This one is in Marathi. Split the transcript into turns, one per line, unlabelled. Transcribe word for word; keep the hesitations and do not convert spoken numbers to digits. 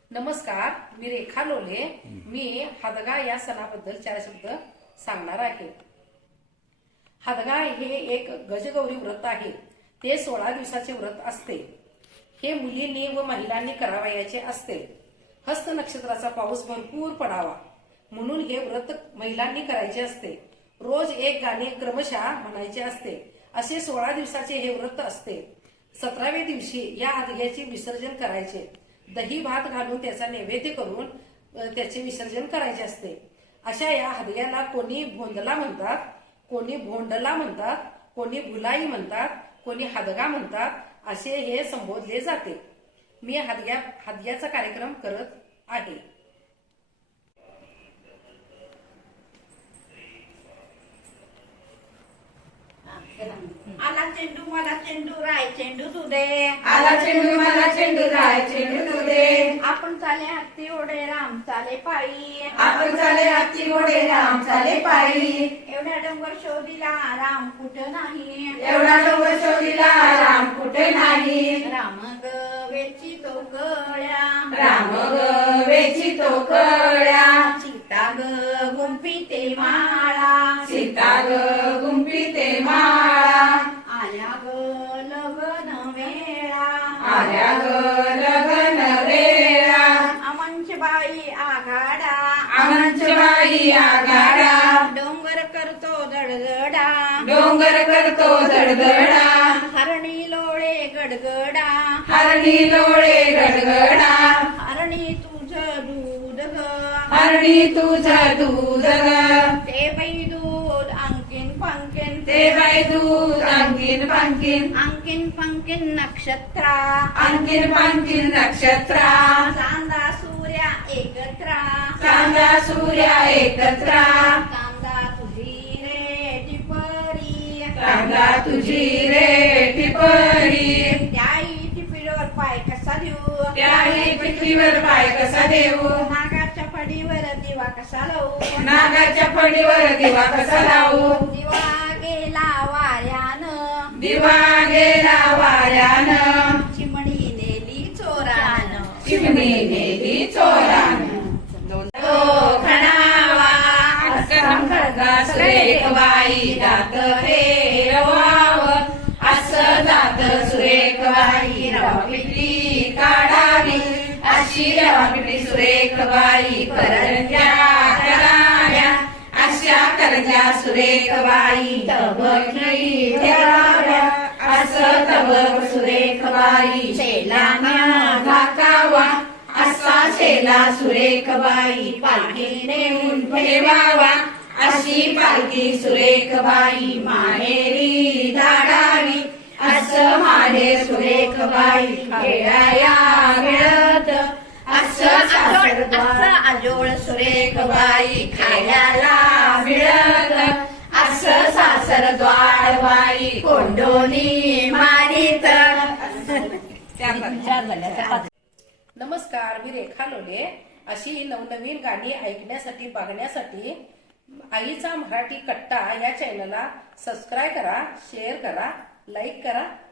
नमस्कार, मी रेखा लोले. मी हदगा या सणाबद्दल चार शब्द सांगणार आहे. हदगा हे एक गजगौरी व्रत आहे. ते सोळा दिवसाचे व्रत असते. हे मुलींनी व महिलांनी करावयाचे असते. हस्त नक्षत्राचा पाऊस भरपूर पडावा म्हणून हे व्रत महिलांनी करायचे असते. रोज एक गाणे क्रमशः म्हणायचे असते. असे सोळा दिवसाचे हे व्रत असते. सतराव्या दिवशी या हदग्याचे विसर्जन करायचे. दही भात घालून त्याचा नैवेद्य करून त्याचे विसर्जन करायचे असते. अशा या हदग्याला कोणी भोंदला म्हणतात, कोणी भोंडला म्हणतात, कोणी भुलाई म्हणतात, कोणी हदगा म्हणतात. असे हे संबोधले जाते. मी हदग्या हदग्याचा कार्यक्रम करत आहे.
आला चेंडू मला चेंडू राय चेंडू तू दे.
आला चेंडू मला चेंडू राय चेंडू तू दे.
आपण चाले हत्ती ओढे राम चाले पायी.
आपण चाले हत्ती घोडे राम चाले पायी.
एवढ्या डोंगर शोधिला राम कुठं नाही.
एवढा डोंगर शोधिला राम कुठे नाही.
राम ग वेची तो गळ्या.
राम ग वेची तो कळ्या.
सीता ग गुंफी ते माळा.
सीता ग गुंफी ते माळा.
आल्या ग लग्न वेळा.
आल्या ग लग्न वेळा.
अमंच बाई आघाडा.
अमंच बाई आघाडा.
डोंगर करतो दडदडा.
डोंगर करतो दडदडा.
हरणी लोळे गडगडा.
हरणी लोळे गडगडा.
हरणी तुझं दूध ग.
हरणी तुझं दूध ग.
ते बाई दूध अंकिन पंकिन.
ते बाई दूध अंकिन पंकिन.
अंकिन पंकिन नक्षत्रा.
अंकिन पंकिन नक्षत्रा.
चांदा सूर्या एकत्रा.
चांदा सूर्या एकत्रा.
कांदा तुझी रे टिपरी.
कांदा तुझी रे टिपरी.
त्याही टिपीवर पाय कसा देऊ.
त्याही पृथ्वीवर पाय कसा देऊ.
नागाच्या फडीवर दिवा कसा लावू.
नागाच्या फडीवर दिवा कसा लावू.
दिवा गेला वाऱ्यानं.
दिवा गेला वाऱ्यानं.
चिमणी नेली चोरानं.
चिमणी नेली चोरानं. तो खणावा असं खळगा सुरेख बाई जात रे रवाव. असं जात सुरेख बाई रवा पिटली काढावी. अशी रवा पिटली सुरेख बाई करंज्या कराव्या. अशा करंज्या सुरेख बाई तबखी ठेवाव्या. असं तबक सुरेख बाई शेलाना झाकावा. असा शेला सुरेख बाई पालखी नेऊन ठेवावा. अशी पालखी सुरेख बाई माहेरी धाडावी. असं माहेर सुरेख बाई खेळाया मिळत. असं सासरद्वार
आजोळ
सुरेख बाई खायला मिळत. असं सासरद्वार बाई कोंडोनी मारीत.
नमस्कार, मी रेखा लोले. अशी नवनवीन गाणी ऐकण्यासाठी बघण्यासाठी आईचा मराठी कट्टा या चॅनलला सबस्क्राईब करा, शेअर करा, लाईक करा